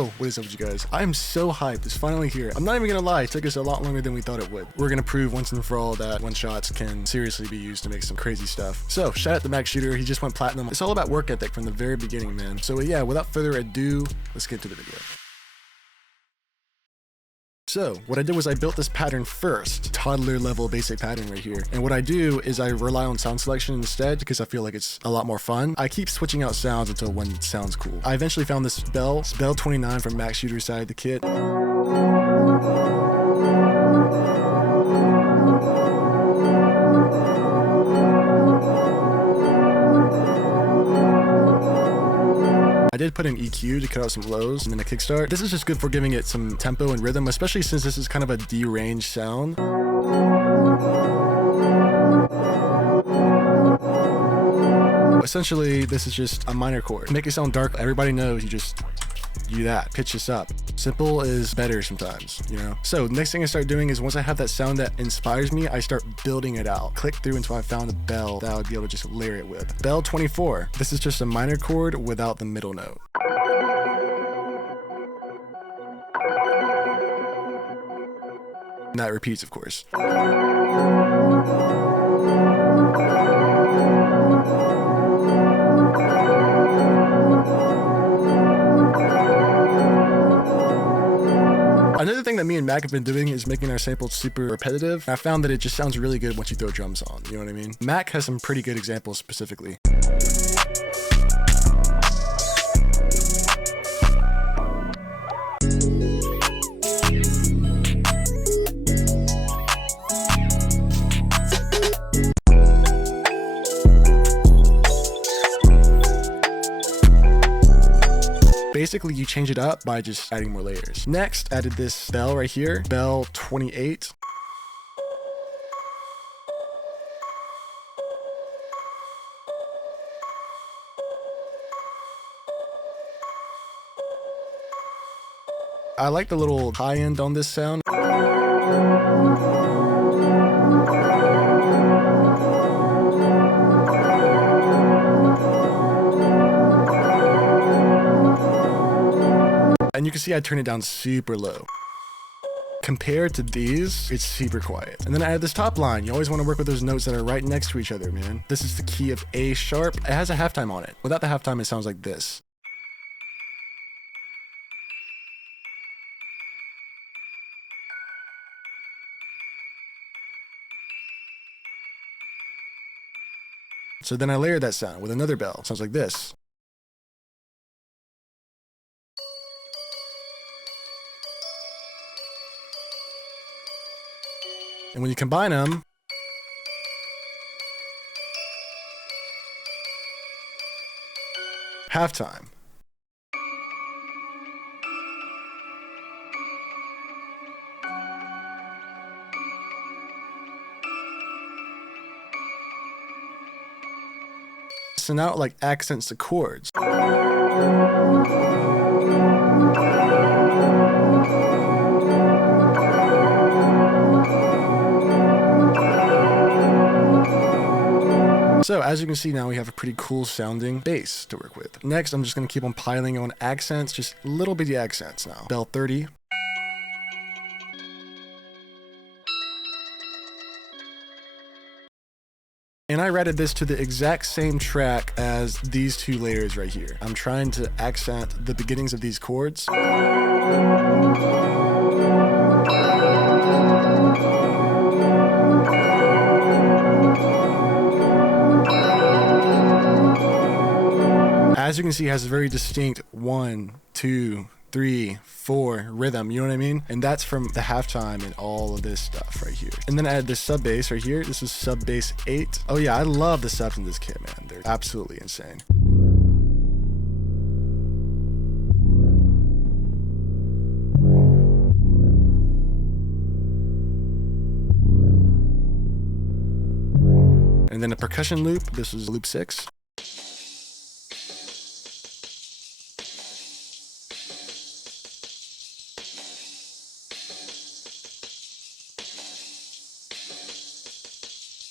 Yo, what is up with you guys? I'm so hyped. It's finally here. I'm not even gonna lie, it took us a lot longer than we thought it would. We're gonna prove once and for all that one-shots can seriously be used to make some crazy stuff. So, shout out to MACSHOOTER, he just went platinum. It's all about work ethic from the very beginning, man. So yeah, without further ado, let's get to the video. So what I did was I built this pattern first, toddler level basic pattern right here. And what I do is I rely on sound selection instead because I feel like it's a lot more fun. I keep switching out sounds until one sounds cool. I eventually found this 𝕊𝕊29 from MACSHOOTER's side of the kit. I did put an EQ to cut out some lows and then a kickstart. This is just good for giving it some tempo and rhythm, especially since this is kind of a deranged sound. Essentially, this is just a minor chord. To make it sound dark, everybody knows you just do that, pitch this up. Simple is better sometimes, you know? So next thing I start doing is once I have that sound that inspires me, I start building it out. Click through until I found a bell that I would be able to just layer it with. 𝕊24. This is just a minor chord without the middle note. And that repeats, of course. Another thing that me and Mac have been doing is making our samples super repetitive. I found that it just sounds really good once you throw drums on, you know what I mean? Mac has some pretty good examples specifically. Basically, you change it up by just adding more layers. Next, added this bell right here, 𝕊28. I like the little high end on this sound. And you can see I turn it down super low. Compared to these, it's super quiet. And then I add this top line. You always want to work with those notes that are right next to each other, man. This is the key of A sharp. It has a halftime on it. Without the halftime, it sounds like this. So then I layer that sound with another bell. It sounds like this. And when you combine them, halftime. So now it like accents the chords. So as you can see now we have a pretty cool sounding bass to work with. Next I'm just going to keep on piling on accents, just little bitty accents now. 𝕊30. And I routed this to the exact same track as these two layers right here. I'm trying to accent the beginnings of these chords. As you can see, it has a very distinct 1, 2, 3, 4 rhythm, you know what I mean? And that's from the halftime and all of this stuff right here. And then I add this sub bass right here. This is sub bass 8. Oh yeah, I love the subs in this kit, man. They're absolutely insane. And then a percussion loop. This is loop 6.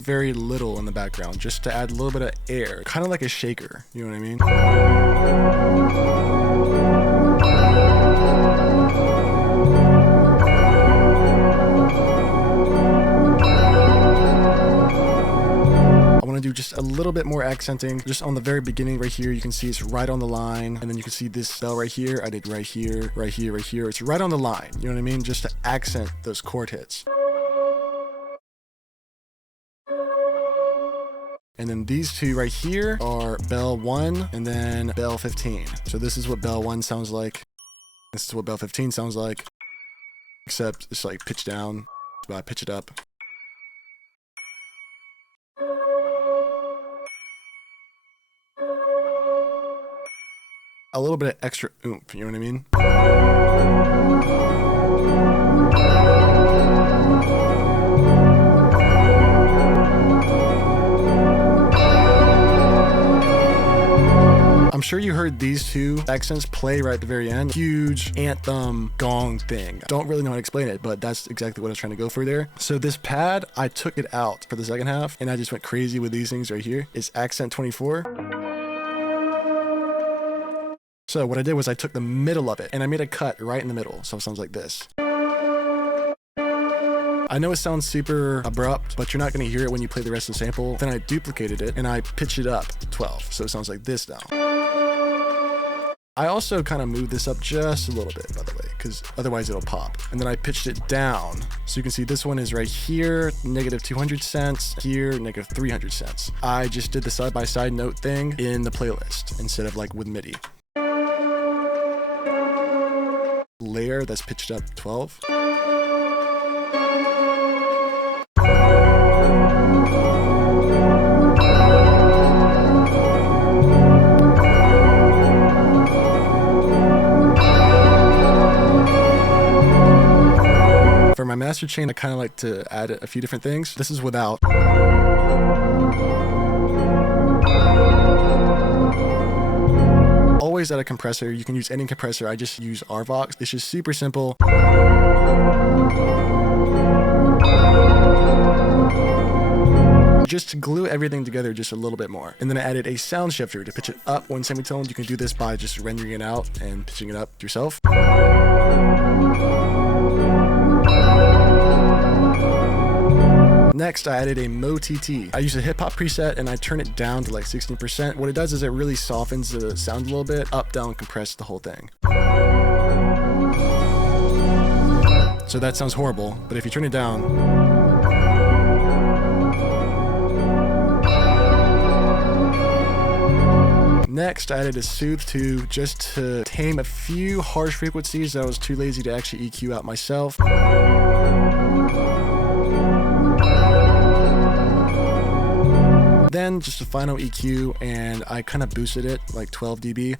very little in the background just to add a little bit of air, kind of like a shaker, you know what I mean? do just a little bit more accenting. Just on the very beginning right here, you can see it's right on the line. And then you can see this bell right here. I did right here, right here, right here. It's right on the line. You know what I mean? Just to accent those chord hits. And then these two right here are bell 1 and then bell 15. So this is what bell 1 sounds like. This is what bell 15 sounds like. Except it's like pitch down, but I pitch it up. A little bit of extra oomph, you know what I mean? I'm sure you heard these two accents play right at the very end. Huge anthem gong thing. Don't really know how to explain it, but that's exactly what I was trying to go for there. So this pad, I took it out for the second half and I just went crazy with these things right here. It's accent 24. So what I did was I took the middle of it and I made a cut right in the middle. So it sounds like this. I know it sounds super abrupt, but you're not going to hear it when you play the rest of the sample. Then I duplicated it and I pitched it up 12. So it sounds like this now. I also kind of moved this up just a little bit, by the way, because otherwise it'll pop. And then I pitched it down. So you can see this one is right here, negative 200 cents, here, negative 300 cents. I just did the side-by-side note thing in the playlist instead of like with MIDI. Layer that's pitched up 12. For my master chain, I kind of like to add a few different things. This is without. Always add a compressor. You can use any compressor. I just use RVox. It's just super simple. Just to glue everything together just a little bit more. And then I added a sound shifter to pitch it up one semitone. You can do this by just rendering it out and pitching it up yourself. Next, I added a MOTT. I use a hip hop preset and I turn it down to like 16%. What it does is it really softens the sound a little bit, up, down, compress the whole thing. So that sounds horrible, but if you turn it down, next, I added a Soothe 2 just to tame a few harsh frequencies that I was too lazy to actually EQ out myself. Then just a final EQ, and I kind of boosted it like 12 dB.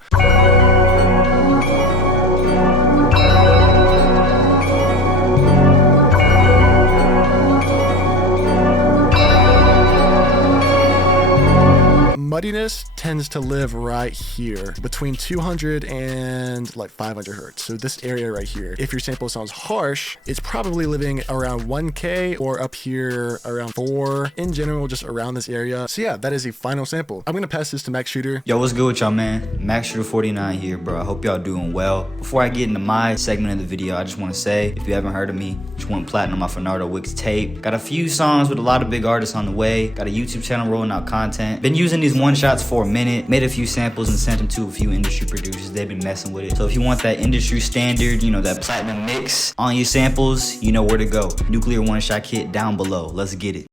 Muddiness tends to live right here between 200 and like 500 hertz. So this area right here, if your sample sounds harsh, it's probably living around 1K or up here around 4. In general, just around this area. So yeah, that is a final sample. I'm gonna pass this to MACSHOOTER. Yo, what's good with y'all, man? MACSHOOTER49 here, bro. I hope y'all doing well. Before I get into my segment of the video, I just want to say, if you haven't heard of me, just went platinum off 𝕊𝕆𝔹𝕆 tape. Got a few songs with a lot of big artists on the way. Got a YouTube channel rolling out content. Been using these one-shots for a minute. Made a few samples and sent them to a few industry producers. They've been messing with it. So if you want that industry standard, you know, that platinum mix on your samples, you know where to go. Nuclear one-shot kit down below. Let's get it.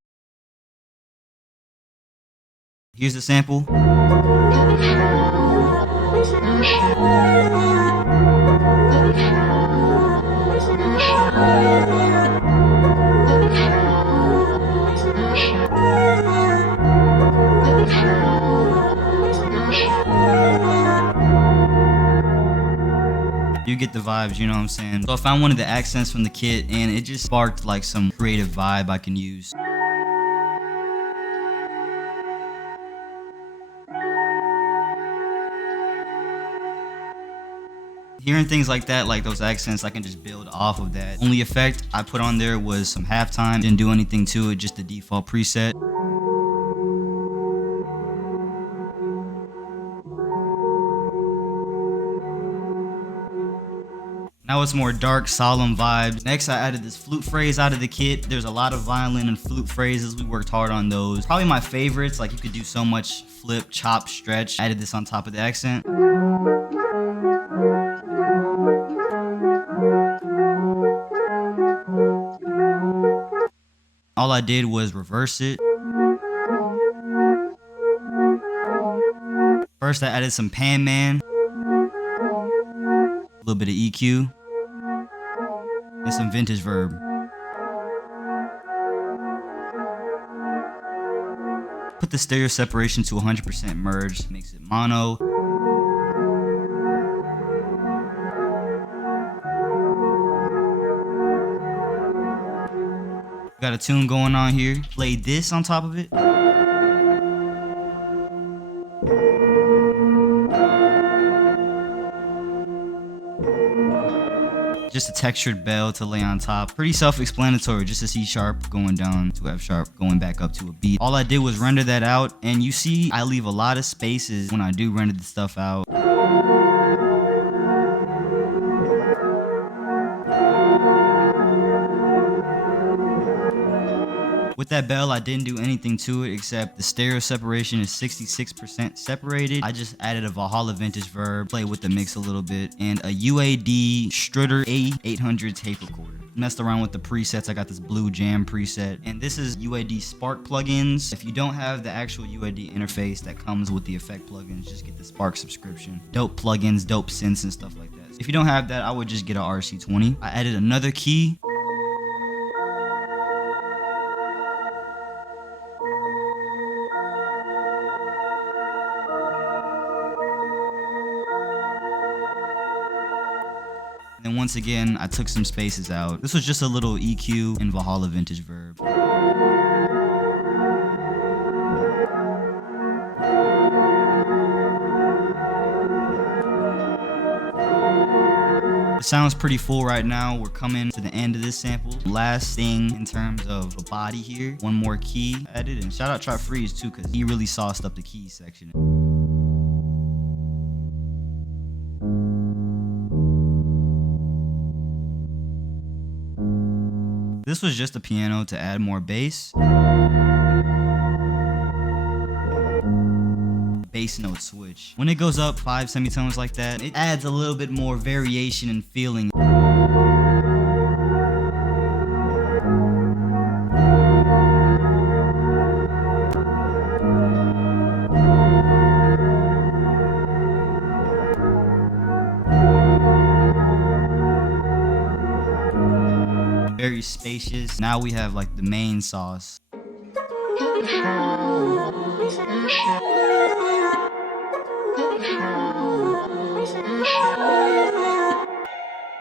Here's the sample. You get the vibes, you know what I'm saying? So I found one of the accents from the kit and it just sparked like some creative vibe I can use. Hearing things like that, like those accents, I can just build off of that. Only effect I put on there was some halftime. Didn't do anything to it, just the default preset. Now Now it's more dark, solemn vibes. Next, I added this flute phrase out of the kit. There's a lot of violin and flute phrases. We worked hard on those. Probably my favorites. Like, you could do so much flip, chop, stretch. Added this on top of the accent. All I did was reverse it. First, I added some Pan Man, a little bit of EQ, and some vintage verb. Put the stereo separation to 100% merge, makes it mono. Got a tune going on here. Play this on top of it. Just a textured bell to lay on top. Pretty self-explanatory, just a C sharp going down to F sharp, going back up to a B. All I did was render that out, and you see I leave a lot of spaces when I do render the stuff out. With that bell, I didn't do anything to it except the stereo separation is 66% separated. I just added a Valhalla vintage verb, played with the mix a little bit, and a UAD Strutter A800 tape recorder. Messed around with the presets. I got this blue jam preset, and this is UAD Spark plugins. If you don't have the actual UAD interface that comes with the effect plugins, just get the Spark subscription. Dope plugins, dope synths, and stuff like that. If you don't have that, I would just get a RC20. I added another key. And once again, I took some spaces out. This was just a little EQ and Valhalla vintage verb. It sounds pretty full right now. We're coming to the end of this sample. Last thing in terms of a body here. One more key added, and shout out TRIFREEZE too, because he really sauced up the keys section. This was just a piano to add more bass. Bass note switch. When it goes up 5 semitones like that, it adds a little bit more variation and feeling. Very spacious. Now we have like the main sauce.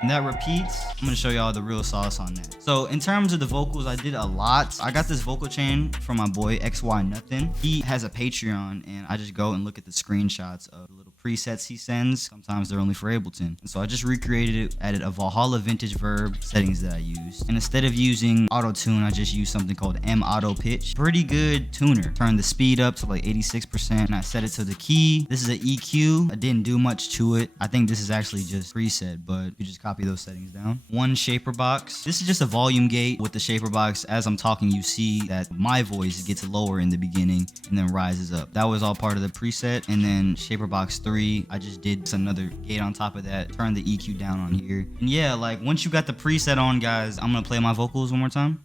And that repeats. I'm gonna show y'all the real sauce on that. So in terms of the vocals, I did a lot. I got this vocal chain from my boy XY Nothing. He has a Patreon, and I just go and look at the screenshots of the little presets he sends. Sometimes they're only for Ableton. And so I just recreated it, added a Valhalla vintage verb settings that I used. And instead of using auto tune, I just used something called M auto pitch. Pretty good tuner. Turned the speed up to like 86%, and I set it to the key. This is an EQ. I didn't do much to it. I think this is actually just preset, but you just copy those settings down. One shaper box. This is just a volume gate with the shaper box. As I'm talking, you see that my voice gets lower in the beginning and then rises up. That was all part of the preset. And then shaper box 3, I just did another gate on top of that. Turn the EQ down on here. And yeah, like once you got the preset on, guys, I'm gonna play my vocals one more time.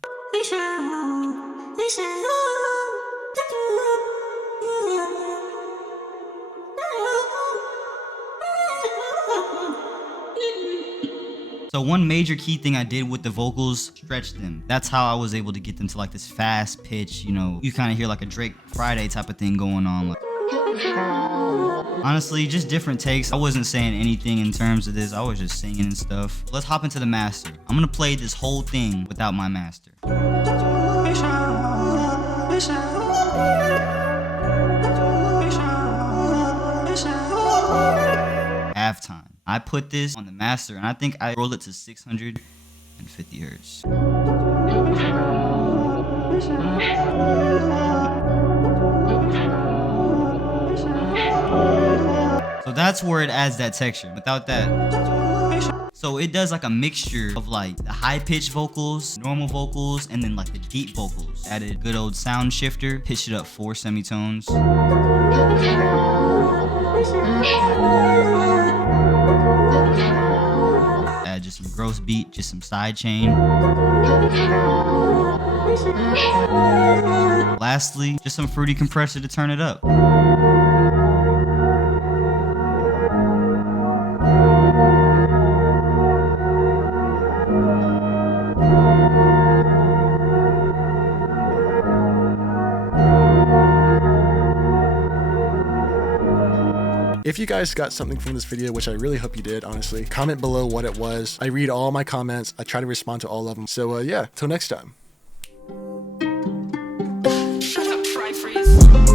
So one major key thing I did with the vocals, stretch them. That's how I was able to get them to like this fast pitch, you know, you kind of hear like a Drake Friday type of thing going on. Like, honestly, just different takes. I wasn't saying anything in terms of this. I was just singing and stuff. Let's hop into the master. I'm gonna play this whole thing without my master. Halftime. I put this on the master, and I think I rolled it to 650 hertz. So that's where it adds that texture. Without that, So it does like a mixture of like the high-pitched vocals, normal vocals, and then like the deep vocals. Added good old sound shifter, pitched it up 4 semitones. Add just some gross beat, just some side chain. Lastly, just some fruity compressor to turn it up. If you guys got something from this video, which I really hope you did, honestly, comment below what it was. I read all my comments. I try to respond to all of them. So yeah, till next time. Shut up, TRIFREEZE.